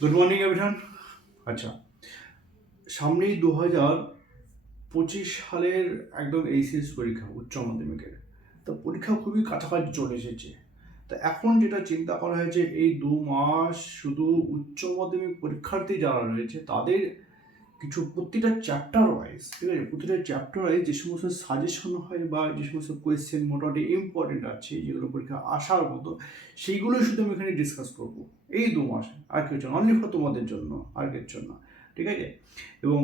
Good morning everyone. আচ্ছা, সামনেই 2025 সালের একদম এইচএস পরীক্ষা, উচ্চ মাধ্যমিকের। তো পরীক্ষা খুবই কাছাকাছি চলে এসেছে। তো এখন যেটা চিন্তা করা হয়েছে, এই 2 মাস শুধু উচ্চ মাধ্যমিক পরীক্ষার্থী যারা রয়েছে তাদের কিছু প্রতিটা চ্যাপ্টার ওয়াইজ, ঠিক আছে, প্রতিটা চ্যাপ্টার ওয়াইজ যে সমস্ত সাজেশন হয় বা যে সমস্ত কোয়েশ্চেন মোটামুটি ইম্পর্টেন্ট আছে, যেগুলো পরীক্ষা আসার মতো, সেইগুলো শুধু আমি এখানে ডিসকাস করবো এই 2 মাসে। আর কিছু অনলি ফর তোমাদের জন্য, আর কিছু না, ঠিক আছে। এবং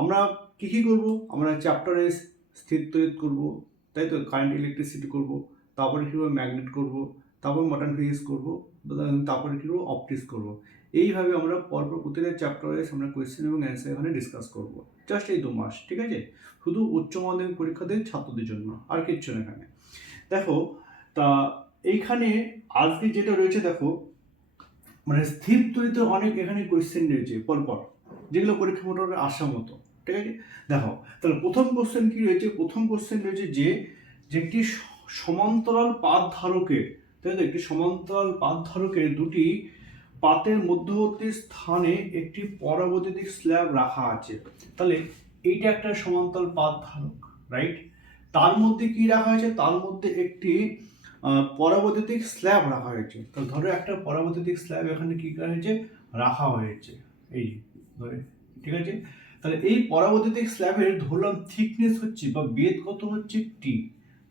আমরা কী কী করবো, আমরা চ্যাপ্টার ওয়াইজ স্থির তড়িৎ করবো, তাই তো, কারেন্ট ইলেকট্রিসিটি করবো, তারপরে কী করবো ম্যাগনেট করবো, তারপর মটন ফিজিক্স করবো, তারপরে কী করবো অপটিক্স করবো। এইভাবে আমরা পরপর প্রতিটা চ্যাপ্টার ওয়াইজ আমরা কোয়েশ্চেন এবং অ্যান্সার এখানে ডিসকাস করবো, জাস্ট এই 2 মাস, ঠিক আছে। শুধু উচ্চ মাধ্যমিক পরীক্ষাদের ছাত্রদের জন্য, আর কিচ্ছু না এখানে। দেখো, তা এইখানে আজকে যেটা রয়েছে, দেখো, মানে স্থির তড়িতে অনেক এখানে কোয়েশ্চেন রয়েছে পরপর, যেগুলো পরীক্ষা মোটামুটি আসার মতো, ঠিক আছে। দেখো, তাহলে প্রথম কোশ্চেন কি রয়েছে? প্রথম কোশ্চেন রয়েছে যে একটি সমান্তরাল পাত ধারকের, তাই তো, একটি সমান্তরাল পাত ধারকের দুটি পাতের মধ্যবর্তী স্থানে একটি পরাবৈদ্যুতিক স্ল্যাব রাখা আছে। তাহলে এইটা একটা সমান্তরাল পাত ধারক, রাইট। তার মধ্যে কি রাখা আছে? তার মধ্যে একটি পরাবৈদ্যুতিক স্ল্যাব রাখা হয়েছে। তো ধরো একটা পরাবৈদ্যুতিক স্ল্যাব এখানে কি করা হয়েছে? রাখা হয়েছে, এই ধরে, ঠিক আছে। তাহলে এই পরাবৈদ্যুতিক স্ল্যাবের ধরলাম থিকনেস হচ্ছে বা বেধ কত হচ্ছে টি,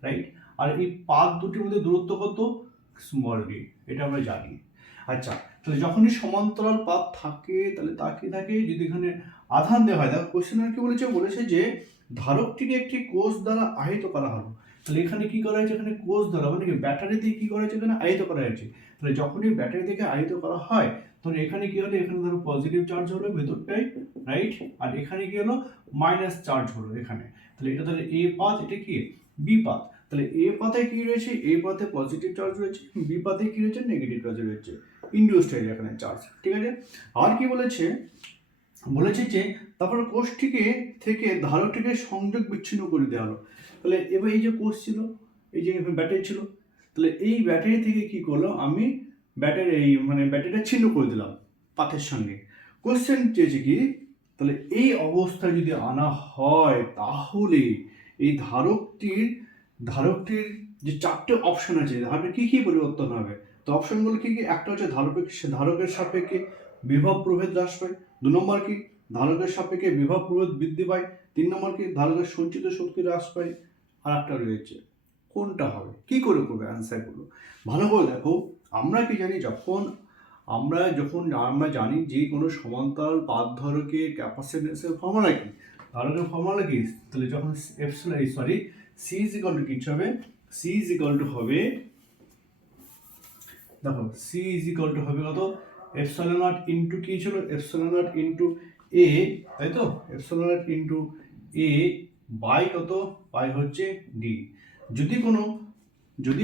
রাইট। আর এই পাত দুটির মধ্যে দূরত্ব কত? স্মল ডি, এটা আমরা জানি। আচ্ছা, তাহলে যখনই সমান্তরাল পাত থাকে তাহলে তা কি থাকে? যদি এখানে আধান দেওয়া হয়, দেখো কোশ্চেনের কি বলেছে? বলেছে যে ধারকটিকে একটি কোষ দ্বারা আহিত করা হলো। তাহলে এখানে কি করা হয়েছে? এখানে কোষ দ্বারা মানে কি ব্যাটারি দিয়ে কি করা হয়েছে? এখানে আহিত করা হয়েছে। তাহলে যখনই ব্যাটারি থেকে আহিত করা হয় তখন এখানে কি হলো? এখানে ধরো পজিটিভ চার্জ হলো ভেতরটাই, রাইট। আর এখানে কি হলো? মাইনাস চার্জ হলো এখানে। তাহলে এটা তাহলে এ পাত, এটা কি বি পাত। তাহলে এ পাতে কি রয়েছে? এ পাতে পজিটিভ চার্জ রয়েছে, বি পাতে কি রয়েছে? নেগেটিভ চার্জ রয়েছে, ইনডিউসড হয়ে এখানে চার্জ, ঠিক আছে। আর কি বলেছে? বলেছে যে তারপর কোষটিকে থেকে ধারকটিকে সংযোগ বিচ্ছিন্ন করে দেওয়া হলো। তাহলে এবার এই যে কোষ ছিল, এই যে ব্যাটারি ছিল, তাহলে এই ব্যাটারি থেকে কি করলাম আমি? ব্যাটারিটা ছিন্ন করে দিলাম পাথের সঙ্গে। কোশ্চেন চেয়েছে কি? তাহলে এই অবস্থায় যদি আনা হয় তাহলে এই ধারকটির যে 4টে অপশন আছে, ধারকের কি কি পরিবর্তন হবে? তো অপশনগুলো কি কি? একটা হচ্ছে ধারকের সাপেক্ষে বিভব প্রভেদ হ্রাস পায়। 2 নম্বর কি? ধারকের সাপেক্ষে বিভব প্রভেদ বৃদ্ধি পায়। 3 নম্বর কি? ধারকের সঞ্চিত শক্তি হ্রাস পায়। আর একটা রয়েছে, কোনটা হবে? কি করে করবে অ্যান্সারগুলো? ভালো করে দেখো। আমরা কি জানি? আমরা জানি যে কোনো সমান্তরাল পাত ধারকের ক্যাপাসিট্যান্সের ফর্মুলা কি? ধারকের ফর্মুলা কি? তাহলে যখন সি ইজ ইকুয়াল টু কিছু হবে, সি ইজ ইকুয়াল টু হবে, দেখো সি ইজ ইকুয়াল টু হবে কত? এপসাইলন নট ইনটু কি ছিল? এপসাইলন নট ইনটু এ, তাই তো, epsilon naught into A by কত? বাই হচ্ছে ডি। যদি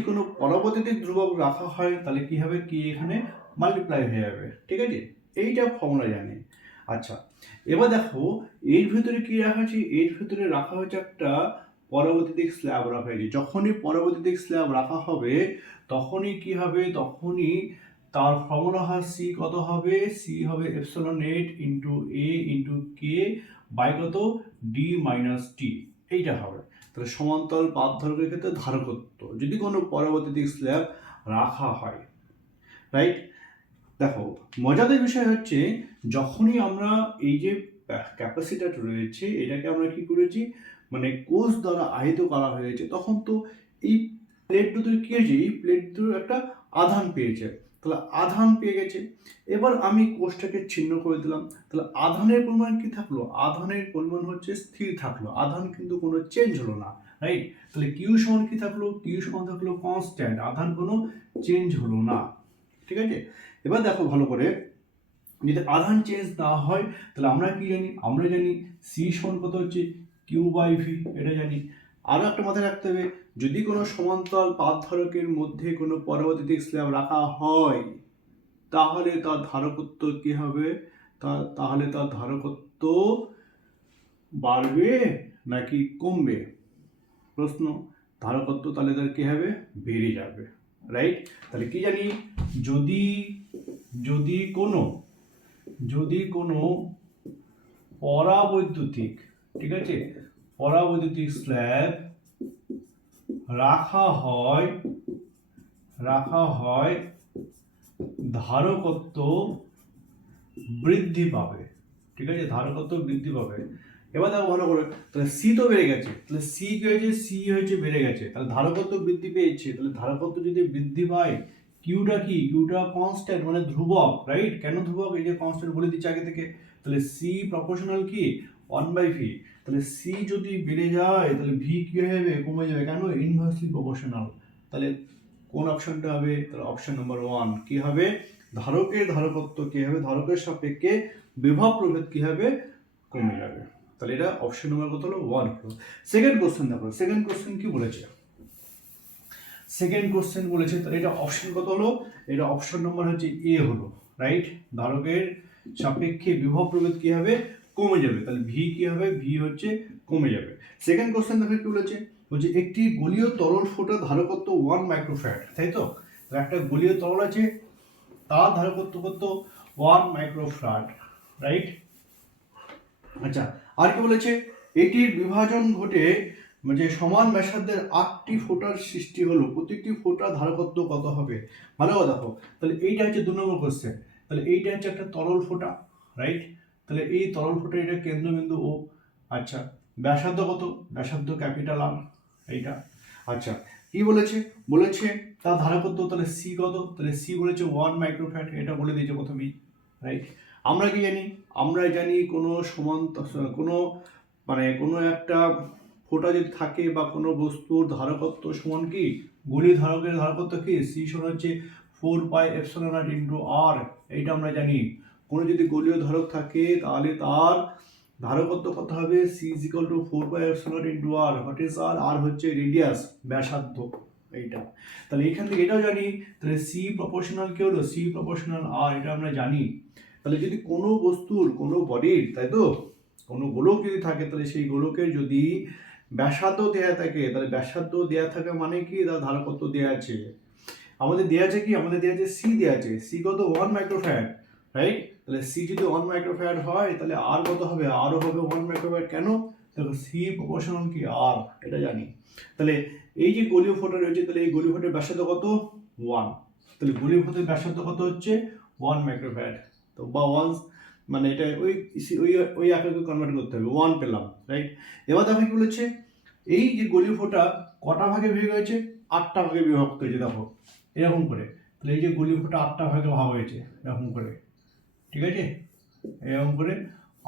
কোনো পরাবৈদ্যুতিক ধ্রুবক রাখা হয় তাহলে কি হবে? কি এখানে মাল্টিপ্লাই হয়ে যাবে, ঠিক আছে। এইটা ফর্মুলা জানি। আচ্ছা, এবার দেখো এর ভিতরে কি রাখা আছে? এর ভিতরে রাখা হয়েছে একটা পরাবৈদ্যুতিক স্ল্যাব রাখা হয়েছে। যখনই পরাবৈদ্যুতিক স্ল্যাব রাখা হবে তখনই কি হবে? তখনই তার ফর্মুলা হয় সি কত হবে? সি হবে epsilon naught into A into K by কত? ডি মাইনাস টি, এইটা হবে। তাহলে সমান্তরাল পাত ধারকের ক্ষেত্রে ধারকত্ব যদি কোনো পরাবৈদ্যুতিক স্ল্যাব রাখা হয়, রাইট। দেখো, মজাদার বিষয় হচ্ছে যখনই আমরা এই যে ক্যাপাসিটর রয়েছে এটাকে আমরা কি করেছি, মানে কোষ দ্বারা আহিত করা হয়েছে, তখন তো এই প্লেট দুটো কি হয়েছে? এই প্লেট দুটো একটা আধান পেয়েছে। তাহলে আধান পেয়ে গেছে, এবার আমি কোষটাকে ছিন্ন করে দিলাম। তাহলে আধানের পরিমাণ কি থাকলো? আধানের পরিমাণ হচ্ছে স্থির থাকলো, আধান কিন্তু কোনো চেঞ্জ হলো না, রাইট। তাহলে কিউ সমান কি থাকলো? কিউ সমান থাকলো কনস্ট্যান্ট, আধান কোনো চেঞ্জ হলো না, ঠিক আছে। এবার দেখো ভালো করে, যদি আধান চেঞ্জ না হয় তাহলে আমরা কি জানি? আমরা জানি সি সমান কত হচ্ছে? কিউ বাই ভি, এটা জানি। আরও একটা মাথায় রাখতে হবে, যদি কোনো সমান্তরাল পাত ধারকের মধ্যে কোনো পরাবৈদ্যুতিক স্ল্যাব রাখা হয় তাহলে তার ধারকত্ব কি হবে? তাহলে তার ধারকত্ব বাড়বে নাকি কমবে? প্রশ্ন। ধারকত্ব তাহলে তার কি হবে? বেড়ে যাবে, রাইট। তাহলে কি জানি? যদি কোনো যদি কোনো পরাবৈদ্যুতিক, ঠিক আছে, পরাবৈদ্যুতিক স্ল্যাব রাখা হয় ধারকত্ব বৃদ্ধি পাবে, ঠিক আছে, ধারকত্ব বৃদ্ধি পাবে। এবার দেখো ভালো করে, তাহলে সি তো বেড়ে গেছে, তাহলে সি কি হয়েছে, সি হয়েছে বেড়ে গেছে, তাহলে ধারকত্ব বৃদ্ধি পেয়েছে, তাহলে ধারকত্ব যদি বৃদ্ধি পায়, কিউটা কি, কিউটা কনস্ট্যান্ট মানে ধ্রুবক, রাইট? কেন ধ্রুবক? এই যে কনস্ট্যান্ট বলে দিচ্ছে আগে থেকে, তাহলে সি প্রপোর্শনাল কি 1/v, তাহলে সি যদি বেড়ে যায় তাহলে ভি কি হবে, কমে যাবে, কেন? Inversely proportional. তাহলে কোন অপশনটা হবে? তাহলে অপশন নাম্বার 1 কি হবে, ধারকের ধারকত্ব কি হবে, ধারকের সাপেক্ষে বিভব প্রভেদ কি হবে, কমে যাবে। তাহলে এটা অপশন নাম্বার কত হলো, 1 হলো। সেকেন্ড কোশ্চেন দেখো, সেকেন্ড কোশ্চেন কি বলেছে, সেকেন্ড কোশ্চেন বলেছে, তাহলে এটা অপশন কত হলো, এটা অপশন নম্বর হচ্ছে এ হলো, রাইট? ধারকের সাপেক্ষে বিভব প্রভেদ কি হবে, কমে যাবে, তাহলে ভি কি হবে, ভি হচ্ছে কমে যাবে। সেকেন্ড কোশ্চেন দেখো কি বলেছে, বলছে একটি গোলীয় তরল ফোঁটা ধারকত্ব 1 মাইক্রোফ্যারাড, তাই তো? তাহলে একটা গোলীয় তরল আছে, তার ধারকত্ব কত, 1 মাইক্রোফ্যারাড, রাইট? আচ্ছা, আর কি বলেছে, এটির বিভাজন ঘটে যে সমান ব্যাসার্ধের 8টি ফোঁটার সৃষ্টি হলো, প্রতিটি ফোঁটা ধারকত্ব কত হবে? ভালো কথা দেখো, তাহলে এইটা হচ্ছে 2 নম্বর কোশ্চেন। তাহলে এইটা হচ্ছে একটা তরল ফোঁটা, রাইট? তাহলে এই তরল ফোঁটা, এটা কেন্দ্রবিন্দু ও। আচ্ছা, ব্যাসার্ধ কত, ব্যাসার্ধ ক্যাপিটাল আর, এইটা। আচ্ছা, কি বলেছে, বলেছে তার ধারকত্ব, তাহলে সি কত, তাহলে সি বলেছে 1 মাইক্রোফ্যারাড, এটা বলে দিয়েছে প্রথমেই, রাইট? আমরা কি জানি, আমরা জানি কোনো সমান, কোনো মানে কোনো একটা ফোঁটা যদি থাকে বা কোনো বস্তুর ধারকত্ব সমান কি, গোলীয় ধারকের ধারকত্ব কি, সি সমান হচ্ছে 4πε0 ইন্টু আর, এইটা আমরা জানি। কোনো যদি গোলীয় ধারক থাকে তাহলে তার ধারকত্ব কত হবে, C is equal to 4πε0 into R, what is R, R হচ্ছে রেডিয়াস, ব্যাসার্ধ, এইটা। তাহলে এখান থেকে এটাও জানি, তাহলে সি প্রপোর্শনাল কি হলো, সি প্রপোর্শনাল আর, এটা আমরা জানি। তাহলে যদি কোনো বস্তুর, কোনো বডির, তাই তো, কোনো গোলক যদি থাকে, তাহলে সেই গোলকের যদি ব্যাসার্ধ দেয়া থাকে, তাহলে ব্যাসার্ধ দেয়া থাকে মানে কি, তার ধারকত্ব দেয়া আছে। আমাদের দেয়া আছে কি, আমাদের দেয়া আছে সি, দেয়া আছে সি কত, 1 মাইক্রোফ্যারাড, রাইট? তাহলে সি যদি 1 মাইক্রোফ্যারাড হয়, তাহলে আর কত হবে, আরও হবে 1 মাইক্রোফ্যারাড, কেন? দেখো সি প্রপোর্শনাল কি আর, এটা জানি। তাহলে এই যে গোলীয় ফোঁটা রয়েছে, তাহলে এই গোলীয় ফোঁটার ব্যাসার্ধ কত, 1, তাহলে গোলীয় ফোঁটার ব্যাসার্ধ কত হচ্ছে 1 মাইক্রোফ্যারাড, তো বা 1, মানে এটা ওই ওই ওই এককে কনভার্ট করতে হবে, 1 পেলাম, রাইট? এবার দেখো কি বলেছে, এই যে গোলীয় ফোঁটা কটা ভাগে ভেঙে হয়েছে, 8টা ভাগে বিভক্ত হয়েছে, দেখো এরকম করে। তাহলে এই যে গোলীয় ফোঁটা 8টা ভাগে ভাগ হয়েছে এরকম করে, ঠিক আছে, এরকম করে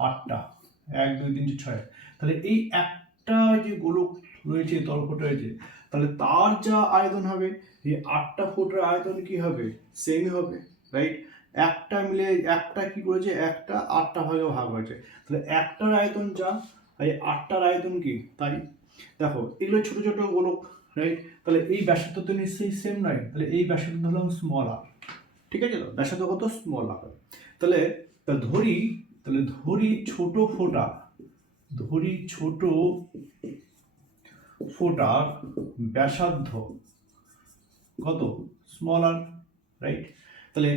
8টা, 1 2 3 4 6। তাহলে এই একটা যে গোলক রয়েছে, তরল ফোঁটা রয়েছে, তাহলে তার যা আয়তন হবে, এই 8টা ফোঁটার আয়তন কি হবে, সেমই হবে, রাইট? একটা মিলে একটা কি করেছে, একটা 8টা ভাগে ভাগ হয়েছে, তাহলে একটার আয়তন যা, এই 8টার আয়তন কি তাই। দেখো এগুলো ছোট ছোট গোলক, রাইট? তাহলে এই ব্যাসার্ধ তো নিশ্চয়ই সেম নয়, তাহলে এই ব্যাসার্ধ ধরলাম স্মল আর, ঠিক আছে, তো ব্যাসার্ধ কত, স্মল আর। তাহলে ধরি, তাহলে ধরি ছোট ফোঁটা, ধরি ছোট ফোঁটার ব্যাসার্ধ কত, স্মল আর, রাইট? তাহলে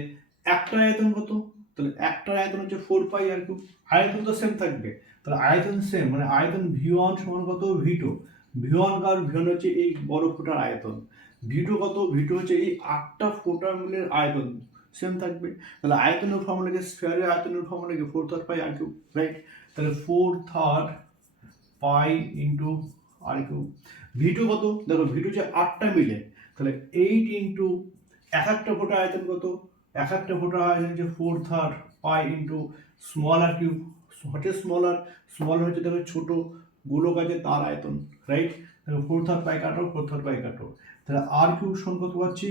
একটা আয়তন কত, তাহলে একটার আয়তন হচ্ছে 4πr², আয়তন তো সেম থাকবে, তাহলে আয়তন সেম মানে আয়তন v1 সমান কত, v2, v1 আর v1 হচ্ছে এই বড় ফোঁটার আয়তন, v2 কত, v2 হচ্ছে এই 8টা ফোঁটা মিলে আয়তন, সেম থাকবে। তাহলে আয়তনের ফর্মুলা কি, স্ফিয়ারের আয়তনের ফর্মুলা কি, 4/3πr³, রাইট? তাহলে 4/3π ইন্টু r³, v2 কত, দেখো v2 যে 8টা মিলে, তাহলে 8 ইন্টু এক একটা ফোঁটা আয়তন কত, এক একটা ফোঁটা আয়তন হচ্ছে 4/3π ইন্টু স্মল আর কিউব, হচ্ছে স্মল আর, স্মল হচ্ছে দেখো ছোট গোলক আছে তার আয়তন, রাইট? তাহলে 4/3π কাটো, 4/3π কাটো, তাহলে আর কিউব সমান কত পাচ্ছি,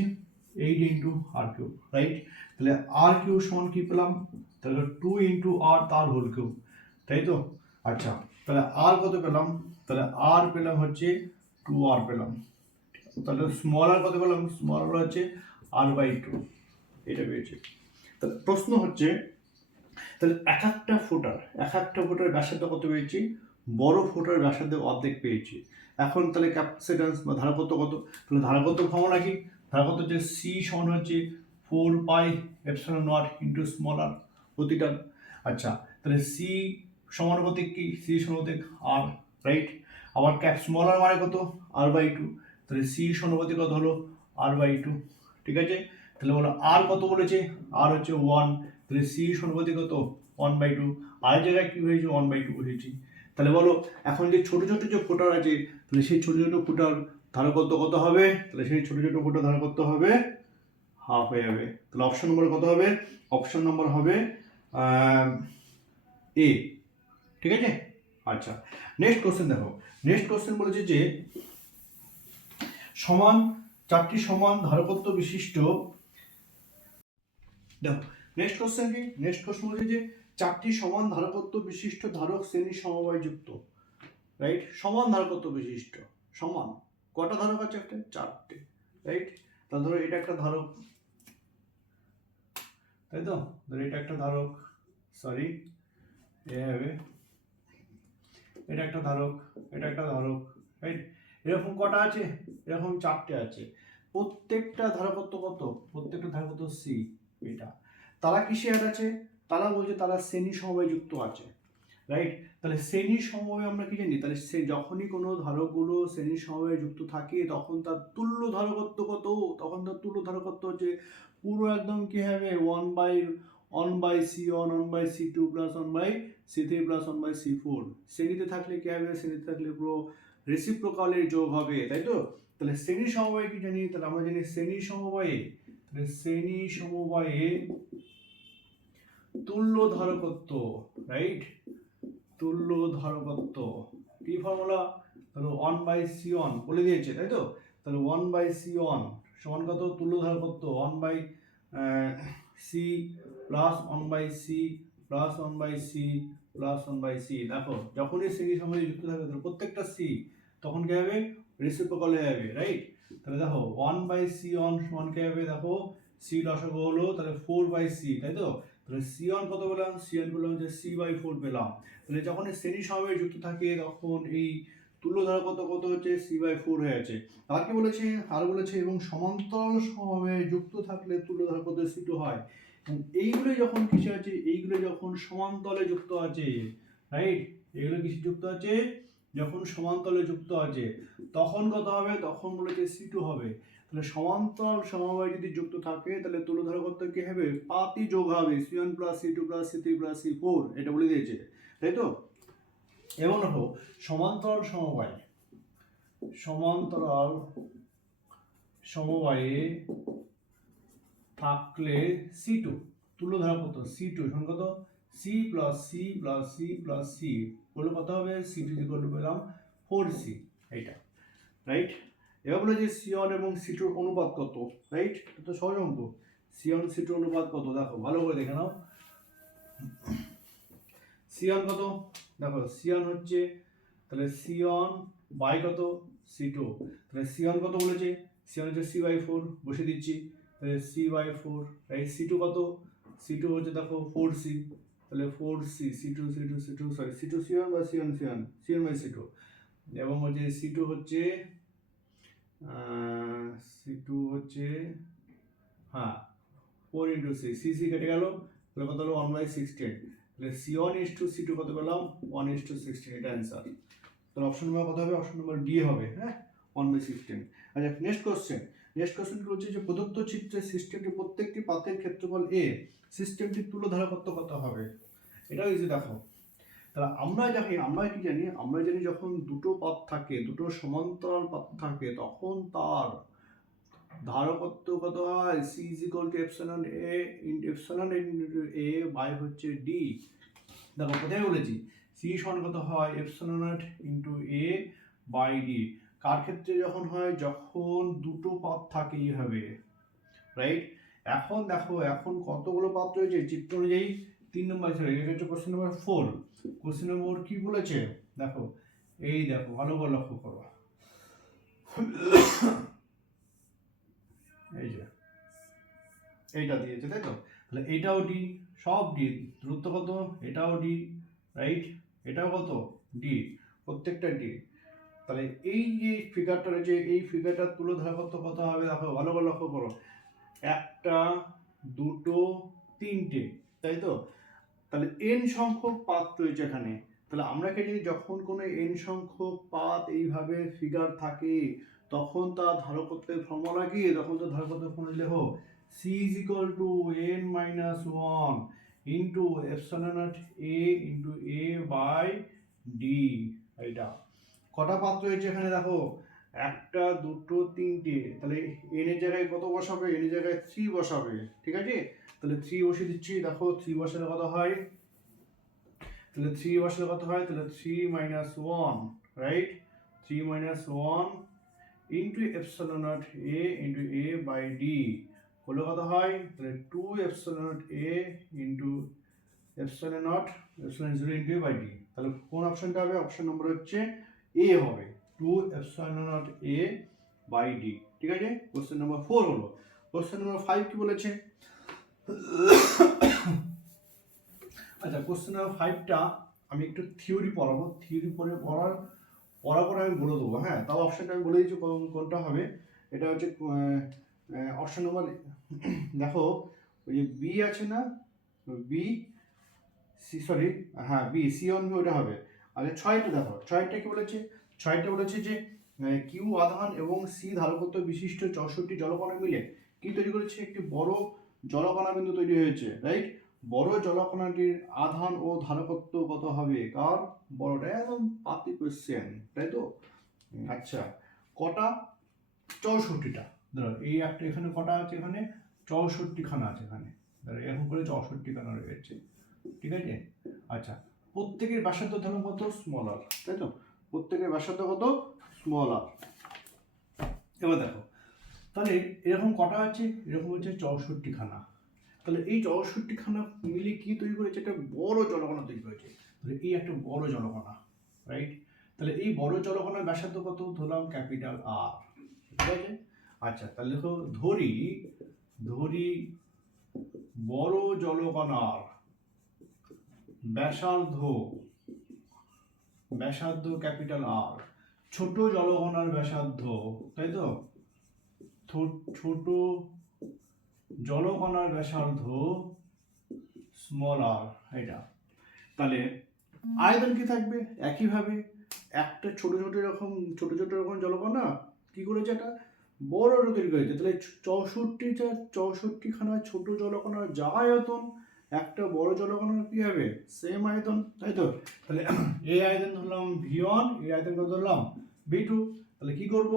8 ইন্টু আর কিউব, রাইট? তাহলে আর কিউব সমান কি পেলাম, তাহলে 2 ইন্টু আর তার হোল কিউব, তাই তো? আচ্ছা, তাহলে আর কত পেলাম, তাহলে আর পেলাম হচ্ছে 2r পেলাম, তাহলে স্মল আর কত পেলাম, স্মল আর হচ্ছে r/2, এটা পেয়েছি। তাহলে প্রশ্ন হচ্ছে, তাহলে এক একটা ফোঁটার ব্যাসার্ধ কত পেয়েছি, বড় ফোঁটার ব্যাসার্ধ অর্ধেক পেয়েছি। এখন তাহলে ক্যাপাসিট্যান্স বা ধারকত্ব কত, তাহলে ধারকত্ব ফর্মুলা কি, ধারকত্ব হচ্ছে সি সমান হচ্ছে 4πε0 ইন্টু স্মল আর, প্রতিটা আচ্ছা, তাহলে সি সমানুপাতিক কি? সি সমানুপাতিক আর, রাইট? আবার ক্যাপ স্মল আর মানে কত? আর বাই টু। তাহলে সি সমানুপাতিক কত হলো? আর বাই টু। ঠিক আছে, তাহলে বলো আর কত বলেছে? আর হচ্ছে 1, তাহলে সি সমানুপাতিক কত? 1 বাই টু। আর জায়গায় কি হয়েছে? 1 বাই টু বসেছি। তাহলে বলো এখন যে ছোট ছোট যে ফোটার আছে, তাহলে সেই ছোট ছোট ফোটার ধারকত্ব কত হবে? তাহলে সেই ছোট ছোট ফোটার ধারকত্ব হবে হাফ হয়ে যাবে। তাহলে অপশন নম্বর কত হবে? অপশন নম্বর হবে এ। ঠিক আছে, আচ্ছা নেক্সট কোশ্চেন দেখো। নেক্সট কোশ্চেন বলেছে যে সমান চারটি সমান ধারকত্ব বিশিষ্ট, দেখো নেক্সট কোশ্চেন কি? নেক্সট কোশ্চেন বলেছে যে চারটি সমান ধারকত্ব বিশিষ্ট ধারক শ্রেণী সমবায় যুক্ত, রাইট? সমান ধারকত্ব বিশিষ্ট, সমান কটা ধারক আছে? একটা, চারটে, রাইট? তাহলে ধরো এটা একটা ধারক, তাই তো? ধরো এটা একটা ধারক, সরি এভাবে, এটা একটা ধারক, এটা একটা ধারক, রাইট? এরকম কটা আছে? এরকম চারটে আছে। প্রত্যেকটা ধারকত্ব কত? প্রত্যেকটা ধারকত্ব সি। এটা তারা কিসে অ্যাড আছে? তারা বলছে তারা শ্রেণী সমবায় যুক্ত আছে, রাইট? তাহলে শ্রেণী সমবায় আমরা কি জানি? তাহলে সে যখনই কোনো ধারকগুলো শ্রেণী সমবায়ে যুক্ত থাকে তখন তার তুল্য ধারকত্ব কত? তখন তার তুল্য ধারকত্ব হচ্ছে পুরো একদম কি হবে? 1/C1 1/C2 plus 1/C3 plus 1/C4। শ্রেণীতে থাকলে কি হবে? শ্রেণীতে থাকলে পুরো রেসিপ্রোকালের যোগ হবে, তাই তো? তাহলে শ্রেণী সমবায় কি জানি? তাহলে আমরা জানি শ্রেণী সমবায়ে, তাহলে শ্রেণী সমবায়ে তুল্য ধারকত্ব, রাইট? তুল্য ধারকত্ব কি ফর্মুলা? তাহলে 1/C1 বলে দিয়েছে, তাই তো? তাহলে 1/C1 সমান কত? তুল্য ধারকত্ব 1/C plus 1/C plus 1/C plus 1/C। দেখো যখনই শ্রেণী সমবায়ে যুক্ত থাকবে তাহলে প্রত্যেকটা সি তখন কি হবে? রেসিপ্রোকাল হয়ে যাবে, রাইট? তাহলে দেখো 1/C1 সমান কি হবে? দেখো সি লসাগু হলো তাহলে 4/C, তাই তো? তাহলে C1 কত পেলাম? C1 পেলাম যে C/4 পেলাম। তাহলে যখন এই শ্রেণী সমবায়ে যুক্ত থাকে তখন এই তুল্য ধারকত্ব কত হচ্ছে? C/4 হয়ে আছে। আর কি বলেছে? আর বলেছে এবং সমান্তরাল সমবায়ে যুক্ত থাকলে তুল্য ধারকত্ব C2 হয়। এবং এইগুলো যখন কিসে আছে? এইগুলো যখন সমান্তরালে যুক্ত আছে, রাইট? এগুলো কিসে যুক্ত আছে? যখন সমান্তরালে যুক্ত আছে তখন কত হবে? তখন বলেছে C2 হবে। তাহলে সমান্তরাল সমবায় যদি যুক্ত থাকে তাহলে তুল্য ধারকত্ব কি হবে? পাতি যোগ হবে C1 plus C2 plus C3 plus C4, এটা বলে দিয়েছে, তাই তো? এবং দেখো সমান্তরাল সমবায়, সমান্তরাল সমবায়ে থাকলে C2 তুল্য ধারকত্ব C2 সমান কত? C plus C plus C plus C বলে কত হবে? C2 ইকুয়াল টু পেলাম 4C, এইটা, রাইট? এবার বলে যে C1 এবং C2 অনুপাত কত, রাইট? এটা তো সহজ অঙ্ক। C1 C2 অনুপাত কত? দেখো ভালো করে দেখে নাও। C1 কত? দেখো C1 হচ্ছে তাহলে C1 বাই কত? C2। তাহলে C1 কত বলেছে? C1 হচ্ছে C/4, বসে দিচ্ছি। তাহলে C/4, রাইট? C2 কত? C2 হচ্ছে দেখো 4C, তাহলে 4C C2 sorry C2 C1 বা C1 C1/C2 এবং হচ্ছে C2 হচ্ছে হ্যাঁ 4 ইন্টু C কেটে গেল, তাহলে কত হলো? 1/16। তাহলে C1 ইস টু C2 কত পেলাম? 1:16, এটা অ্যান্সার। তাহলে অপশন নম্বর কত হবে? অপশন নম্বর ডি হবে, হ্যাঁ 1/16। আচ্ছা নেক্সট কোশ্চেন। নেক্সট কোশ্চেনটি হচ্ছে যে প্রদত্ত চিত্রে সিস্টেমটির প্রত্যেকটি পাতের ক্ষেত্রফল A, সিস্টেমটির তুল্য ধারকত্ব কত হবে? এটাও ইজি। দেখো তাহলে আমরা কি জানি? আমরা জানি যখন দুটো পাত থাকে, দুটো সমান্তরাল পাত থাকে তখন তার ধারকত্ব কত হয়? C is equal to epsilon A by হচ্ছে D। দেখো কোথায় বলেছি? C সমান কত হয়? epsilon naught into A by D। কার ক্ষেত্রে যখন হয়? যখন দুটো পাত থাকে এইভাবে, রাইট? এখন দেখো এখন কতগুলো পাত রয়েছে চিত্র অনুযায়ী? 3 নম্বর, সরি এটা হচ্ছে কোশ্চেন নাম্বার 4। কোশ্চেন নাম্বার কি বলেছে? দেখো এই দেখো ভালো করে লক্ষ্য করো, এই যে এইটা দিয়েছে, তাই তো? তাহলে এটাও ডি, সব ডি। দূরত্ব কত? এটাও ডি, রাইট? এটাও কত? ডি, প্রত্যেকটা ডি। তাহলে এই যে ফিগারটা রয়েছে এই ফিগারটার তুল্য ধারকত্ব কত হবে? দেখো ভালো করে লক্ষ্য করো, একটা দুটো তিনটে, তাই তো? তাহলে n সংখ্যক পাত রয়েছে এখানে। তাহলে আমরা কি জানি যখন কোনো n সংখ্যক পাত এইভাবে ফিগার থাকে তখন তার ধারকত্বের ফর্মুলা কি? তখন তো ধারকত্বের ফর্মুলা লেখো c is equal to n minus 1 into epsilon naught a into a by d। এইটা কটা পাত রয়েছে এখানে দেখো, একটা দুটো তিনটে, তাহলে n এর জায়গায় কত বসাবে? n এর জায়গায় 3 বসাবে, ঠিক আছে? তাহলে 3 বসিয়ে দিচ্ছি, দেখো 3 বসালে কত হয়? তাহলে 3 বসালে কত হয়? তাহলে 3 minus 1, right? 3 minus 1 into epsilon naught a into a by d হলো কত হয়? তাহলে 2 epsilon naught a into epsilon naught epsilon 0 into a by d। তাহলে কোন অপশনটা হবে? অপশন নম্বর হচ্ছে এ হবে, 2 epsilon naught a by d, ঠিক আছে? কোশ্চেন নাম্বার 4 হলো। কোশ্চেন নাম্বার 5 কি বলেছে? আচ্ছা, কোশ্চেন নাম্বার 5টা আমি একটু থিওরি পড়াবো, থিওরি পড়ার পরে আমি বলে দেবো, হ্যাঁ? তাও অপশনটা আমি বলে দিচ্ছি কোনটা হবে। এটা হচ্ছে অপশন নম্বর, দেখো ওই যে বি আছে না, বি সি, সরি হ্যাঁ বি সি অন বি, ওটা হবে। আগে 6টা দেখো, 6টা কি বলেছে? 6টা বলেছে যে কিউ আধান এবং সি ধারকত্ব বিশিষ্ট 64 জলকণা মিলে কি তৈরি করেছে? একটি বড় জলকণা বিন্দু তৈরি হয়েছে, রাইট? বড় জলকণাটির আধান ও ধারকত্ব কত হবে? কার? বড়টা, একদম পাতি কোশ্চেন, তাই তো? আচ্ছা, কটা? 64টা। ধরো এই একটা এখানে কটা আছে? এখানে 64 খানা আছে এখানে, ধরো এরকম করে 64 খানা রয়েছে, ঠিক আছে? আচ্ছা, প্রত্যেকের ব্যাসার্ধ ধরো কত? স্মল আর, তাই তো? প্রত্যেকের ব্যাসার্ধ কত? স্মল আর। এবার দেখো, তাহলে এরকম কটা আছে? এরকম হচ্ছে 64 খানা। তাহলে এই 64 খানা মিলে কি তৈরি করেছে? একটা বড় জলকণা তৈরি করেছে। তাহলে এই একটা বড় জলকণা, রাইট? তাহলে এই বড় জলকণার ব্যাসার্ধ কত? ধরলাম ক্যাপিটাল আর, ঠিক আছে? আচ্ছা, তাহলে দেখো ধরি বড় জলকণার ব্যাসার্ধ ক্যাপিটাল আর, ছোট জলকণার ব্যাসার্ধ, তাই তো? ছোট জলকণার ব্যাসার্ধ স্মল আর, এটা। তাহলে আয়তন কি থাকবে? একইভাবে একটা ছোট এরকম জলকণা কি করেছে? একটা বড় তৈরি করেছে। তাহলে 64 খানা ছোট জলকণার যা আয়তন, একটা বড় জলকণার কি হবে? সেম আয়তন, তাই তো? তাহলে এই আয়তন ধরলাম v1, এই আয়তন কত ধরলাম? v2। তাহলে কি করব?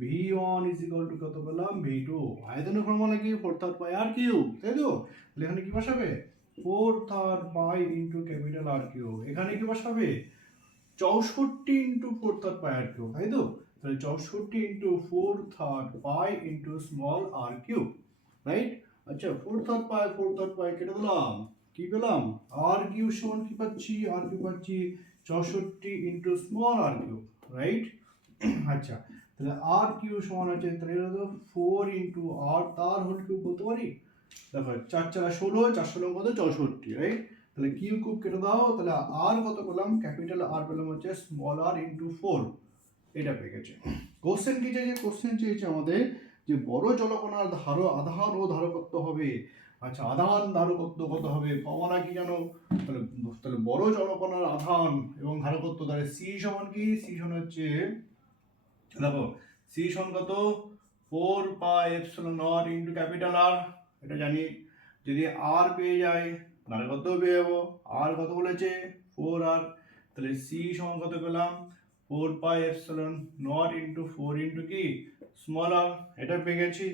v1 is equal to কত পেলাম? v2। আয়তনের ফর্মুলা কি? 4/3 পাই আর কিউ, তাই তো? তাহলে এখানে কি বসাবে? 4/3 pi into capital R Q. এখানে কি বসাবে? 64 ইনটু 4/3 পাই আর কিউ, তাই তো? তাহলে 64 ইনটু 4/3 পাই ইনটু স্মল আর কিউ, রাইট? আচ্ছা, 4/3 পাই কেটে দিলাম, কি পেলাম? আর কিউ সমান কি পাচ্ছি? আর কিউ পাচ্ছি 64 ইনটু স্মল আর কিউ, রাইট? আচ্ছা, তাহলে আর কিউ সমান আছে, তাহলে এটা তো 4 ইনটু আর তার হোল কিউব বলতে পারি। দেখো 4 4 16, 4 16 কত? 64, রাইট? তাহলে কিউ কিউব কেটে দাও, তাহলে আর কত পেলাম? ক্যাপিটাল আর পেলাম হচ্ছে স্মল আর ইনটু 4, এটা পেয়ে গেছে। কোশ্চেন কি চেয়েছে? কোশ্চেন চেয়েছে আমাদের যে বড় জলকণার আধান ও ধারকত্ব হবে। আচ্ছা, আধান ধারকত্ব কত হবে? ফর্মুলা কি জানো? তাহলে বড় জলকণার আধান এবং ধারকত্ব, তাহলে সি সমান কি? সি সমান হচ্ছে, দেখো সি সমান কত? 4 pi epsilon naught into capital R, এটা জানি। যদি আর পেয়ে যায় তাহলে কত পেয়ে যাবো? আর কত বলেছে? 4 আর। তাহলে সি সমান কত পেলাম? 4 pi epsilon naught into 4 into কি? স্মল আর, এটা পেয়ে গেছি,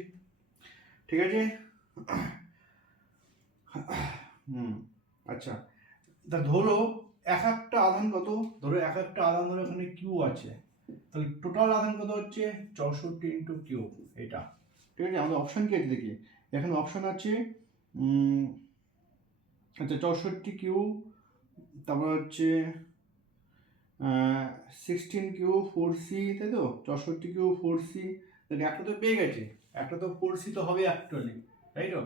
ঠিক আছে? আচ্ছা, তা ধরো এক একটা আধান কত? ধরো এক একটা আধান, ধরো এখানে কিউ আছে, তাহলে টোটাল আধান কত হচ্ছে? 64 ইনটু কিউ, এটা, ঠিক আছে? আমাদের অপশন কি আছে দেখি, এখানে অপশন আছে আচ্ছা 64 কিউ, তারপর হচ্ছে 16 কিউ 4c, তাই তো? 64 কিউ 4c, তাহলে একটা তো পেয়ে গেছে, একটা তো 4c তো হবে অ্যাকচুয়ালি, তাই তো?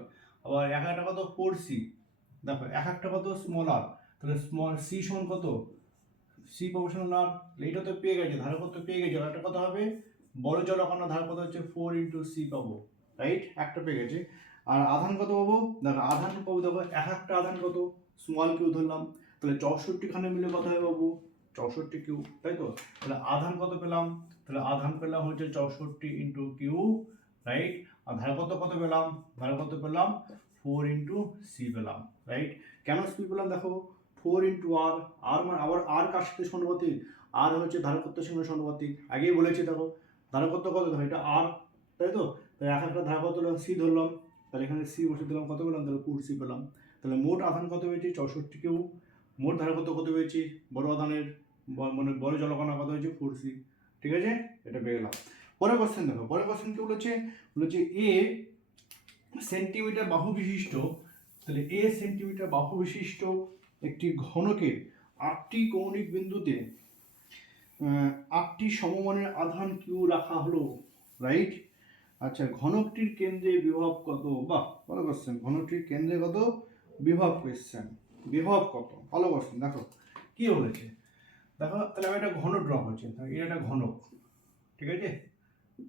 আবার এক একটা কত? 4c, দেখো এক একটা কত? স্মল আর, তাহলে স্মল সি সমান কত? সি প্রপোর্শনাল আর, এইটা তো পেয়ে গেছে, ধারকত্ব পেয়ে গেছে, আর একটা কত হবে? বড় জলকণা ধারকত্ব হচ্ছে 4 ইনটু সি পাবো, রাইট? একটা পেয়ে গেছে। আর আধান কত পাবো, দেখো আধান পাবো, দেখো এক একটা আধান কত, স্মল কিউ ধরলাম, তাহলে 64খানে মিলে কত হয় পাবো 64 কিউ, তাই তো? তাহলে আধান কত পেলাম, তাহলে আধান পেলাম হচ্ছে 64 ইন্টু কিউ, রাইট? আর ধার কত কত পেলাম, ধার কত পেলাম 4 ইন্টু সি পেলাম, রাইট? কেন সি পেলাম, দেখো 4 ইন্টু আর, আর মানে আবার আর কার সাথে সমানুপাতিক, আর হচ্ছে ধারকত্বের সঙ্গে সমানুপাতিক, আগেই বলেছি দেখো ধারকত্ব কত, দেখো এটা আর, তাই তো? তাহলে এক একটা ধারকত্ব সি ধরলাম, তাহলে এখানে সি বসে দিলাম, কত পেলাম, তাহলে 4 সি পেলাম। তাহলে মোট আধান কত হয়েছে 64 কিউ, মোট ধারকত্ব কত পেয়েছি বড় আধানের, মানে বড় জলকণা কত হয়েছে 4 সি, ঠিক আছে? এটা পেয়ে গেলাম। পরের কোশ্চেন দেখো, পরের কোশ্চেন কি বলেছে, বলেছে এ সেন্টিমিটার বাহু বিশিষ্ট, তাহলে এ সেন্টিমিটার বাহু বিশিষ্ট একটি ঘনকের 8টি কৌণিক বিন্দুতে 8টি সমমানের আধান কিউ রাখা হলো, রাইট? আচ্ছা, ঘনকটির কেন্দ্রে বিভব কত, বাহ ভালো কোশ্চেন, ঘনকটির কেন্দ্রে কত বিভব, কোশ্চেন বিভব কত, ভালো কোশ্চেন। দেখো কি বলেছে, দেখো তাহলে আমি একটা ঘনক ড্র করছি, এটা একটা ঘনক, ঠিক আছে?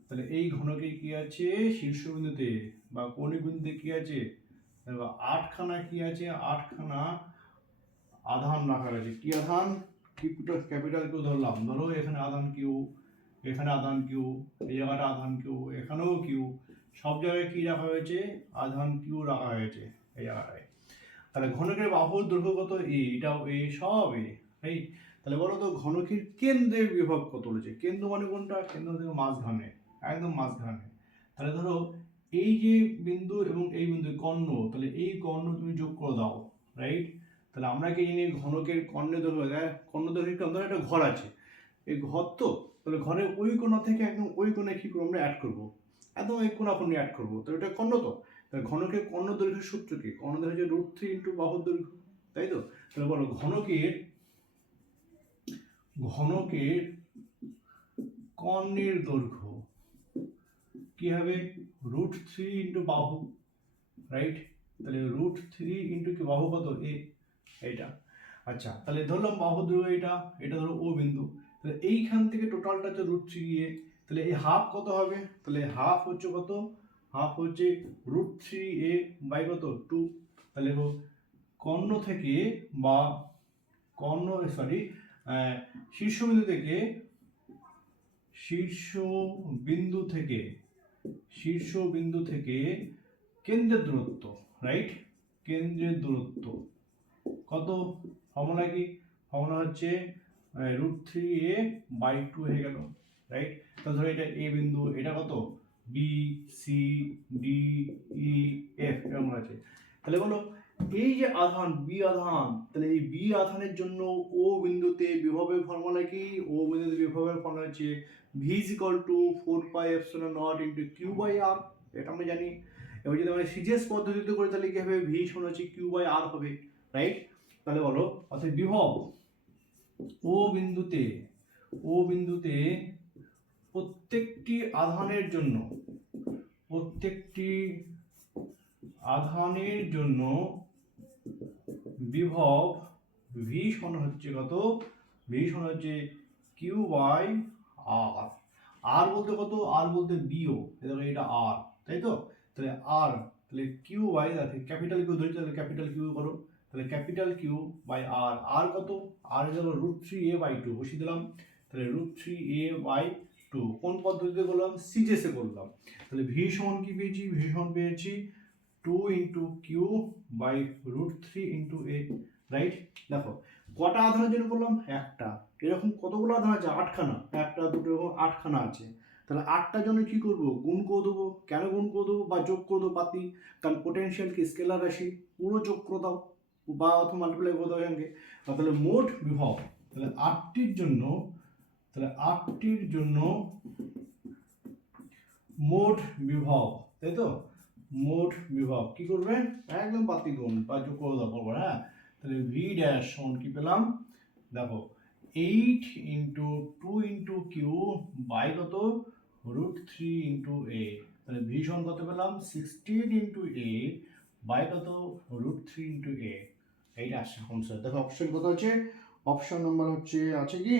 তাহলে এই ঘনকে কি আছে শীর্ষবিন্দুতে বা কৌণিক বিন্দুতে কি আছে, দেখো 8খানা কি আছে, 8খানা আধান রাখা আছে। কি আধান, ক্যাপিটাল কিউ ধরলাম, ধরো এখানে আধান কিউ, এখানে আধান কিউ, এই জায়গাটা আধান কিউ, এখানেও কিউ, সব জায়গায় কি রাখা হয়েছে, আধান কিউ রাখা হয়েছে এই জায়গাটায়। তাহলে ঘনকের বাহুর দৈর্ঘ্য কত, এটাও এ, সব এ, রাইট? তাহলে বলো তো ঘনকের কেন্দ্রের বিভব কত বলেছে, কেন্দ্র মানে কোনটা, কেন্দ্র থেকে মাঝখানে, একদম মাঝখানে। তাহলে ধরো এই যে বিন্দু এবং এই বিন্দু কর্ণ, তাহলে এই কর্ণ তুমি যোগ করে দাও, রাইট? তাহলে আমরা কি জানি ঘনকের কর্ণের দৈর্ঘ্য, কর্ণ দৈর্ঘ্য ধরো একটা ঘর আছে, এই ঘর তো, তাহলে ঘরের ওই কোণা থেকে একদম ওই কোণায় কি করবো আমরা অ্যাড করবো, একদম এই কোণে অ্যাড করবো, তো এটা কর্ণ তো। তাহলে ঘনকের কর্ণ দৈর্ঘ্যের সূত্র কি, কর্ণ দৈর্ঘ্য √3 ইন্টু বাহুর দৈর্ঘ্য, তাই তো? তাহলে বলো ঘনকের কর্ণের দৈর্ঘ্য কি হবে, √3 ইন্টু বাহু, রাইট? তাহলে √3 ইন্টু কি বাহু কত এ, এইটা। আচ্ছা, তাহলে ধরলাম বাহু দৈর্ঘ্য এটা, এটা ধরো ও বিন্দু, তাহলে এইখান থেকে টোটালটা হচ্ছে √3 এ, তাহলে এই হাফ কত হবে, তাহলে হাফ হচ্ছে কত, হাফ হচ্ছে √3 এ বাই কত 2, তাহলে কর্ণ থেকে বা কর্ণ সরি শীর্ষবিন্দু থেকে শীর্ষবিন্দু থেকে কেন্দ্রের দূরত্ব, রাইট? কেন্দ্রের দূরত্ব কত, ফর্মুলা কি, ফর্মুলা হচ্ছে √3 এ বাই 2 হয়ে গেল, রাইট? তাহলে ধরো এটা এ বিন্দু, এটা কত B C D E F এরকম আছে। তাহলে বলো এই যে আধান বি আধান, তাহলে এই বি আধানের জন্য ও বিন্দুতে বিভবের ফর্মুলা কি, ও বিন্দুতে বিভবের ফর্মুলা হচ্ছে v = 4πε0 ইন্টু কিউ বাই আর, এটা আমরা জানি। এবার যদি আমরা সিজিএস পদ্ধতিতে করে তাহলে কি হবে, v সমান হচ্ছে কিউ বাই আর হবে, রাইট? তাহলে বলো অর্থাৎ বিভব ও বিন্দুতে প্রত্যেকটি আধানের জন্য বিভব v সমান হচ্ছে কত, v সমান হচ্ছে কিউ বাই আর, আর বলতে কত, আর বলতে বিও, দেখো এটা আর, তাই তো? তাহলে আর, তাহলে কিউ বাই, দেখো ক্যাপিটাল কিউ ধরেছি, তাহলে ক্যাপিটাল কিউ করো, তাহলে ক্যাপিটাল কিউ বাই আর, আর কত, আর হলো √3 a বাই 2 বসিয়ে দিলাম, তাহলে √3 a বাই 2 কোন পদ্ধতিতে করলাম, সিজেসে করলাম। তাহলে ভি সমান কি পেয়েছি, ভি সমান পেয়েছি 2 into Q by √3 into A, right? দেখো কটা আধানের জন্য করলাম, একটা, এরকম কতগুলো আধান আছে, 8খানা, একটা দুটো এরকম 8খানা আছে। তাহলে 8টার জন্য কি করব, গুণ করে দেবো, কেন গুণ করে দেবো বা যোগ করে দেবো বাতি, কারণ পোটেনশিয়াল কি স্কেলার রাশি, পুরো যোগ করে দাও বা অথবা মাল্টিপ্লাই করে দাও সঙ্গে। তাহলে মোট বিভব, তাহলে 8টির জন্য মোট বিভব, তাই তো? মোট বিভব কি করবে, একদম বাতি গুণ বা যোগ করে দাও পরপর, হ্যাঁ? তাহলে ভি ড্যাশ সমান কি পেলাম, দেখো 8 ইন্টু 2 ইন্টু কিউ বাই কত √3 ইন্টু এ, তাহলে ভি সমান কত পেলাম 16 ইন্টু এ বাই কত √3 ইন্টু এ, এইটা আসছে আনসার। দেখো অপশন কত আছে, অপশন নাম্বার হচ্ছে আছে কি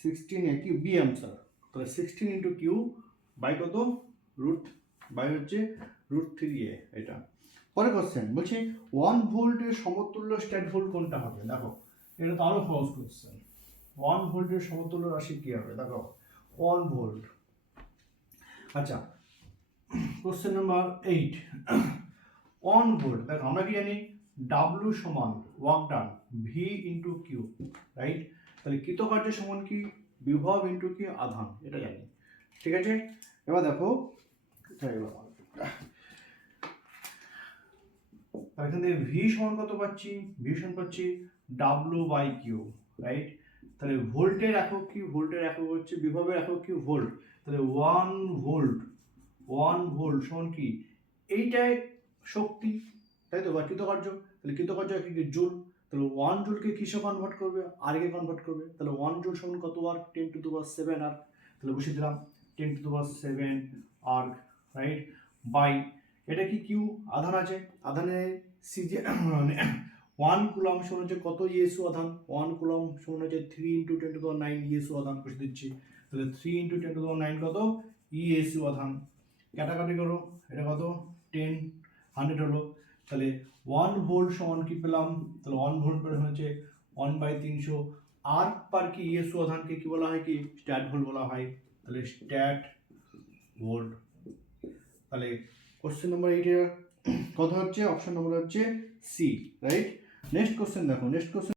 16 এ কি বি আনসার। তাহলে 16 ইন্টু কিউ বাই কত √, বাই হচ্ছে √3a এটা। পরে কোশ্চেন বলছি 1 ভোল্টের সমতুল্য স্ট্যাট ভোল্ট কোনটা হবে? দেখো এটা তো আরো সহজ কোশ্চেন। 1 ভোল্টের সমতুল্য রাশি কি হবে? দেখো 1 ভোল্ট। আচ্ছা, কোশ্চেন নাম্বার 8 1 ভোল্ট। দেখো আমরা কি জানি W সমান work done V into Q, right? তাহলে কৃতকার্য সমান কি? বিভব ইন্টু কি? আধান, এটা জানি। ঠিক আছে, এবার দেখো তাহলে এখান থেকে V সমান কত পাচ্ছি? V সমান পাচ্ছি W বাই কিউ, রাইট? তাহলে ভোল্টের একক কি? ভোল্টের একক হচ্ছে, বিভবের একক কি? ভোল্ট। তাহলে 1 ভোল্ট সমান কি? এইটাই শক্তি, তাই তো, বা কৃতকার্য। তাহলে কৃতকার্য কি? জুল। তাহলে 1 জুলকে কিসে কনভার্ট করবে? আর্গে কনভার্ট করবে। তাহলে 1 জুল সমান কত আর্গ? 10⁻7 আর্গ। তাহলে বসিয়ে দিলাম 10⁻7 আর্গ, রাইট? বাই এটা কি? কিউ, আধান আছে। আধানে সিজে 1 কুলম্ব সমান হচ্ছে কত? ইএসু আধান। 1 কুলম্ব সমান হচ্ছে 3 × 10⁹ ইএসু আধান, বসিয়ে দিচ্ছি। তাহলে 3 × 10⁹ কত? ইএসু আধান। কাটাকাটি করো, এটা কত? 10 100 হলো। তাহলে 1 ভোল্ট সমান কি পেলাম? তাহলে 1 ভোল্ট মানে হচ্ছে 1/300 আর পার কি? ইএসু আধানকে কি বলা হয়? কি? স্ট্যাট ভোল্ট বলা হয়। তাহলে স্ট্যাট ভোল্ট। তাহলে কোশ্চেন নাম্বার 8 এর কত হচ্ছে? অপশন নাম্বার হচ্ছে সি, রাইট? নেক্সট কোশ্চেন দেখো, নেক্সট কোশ্চেন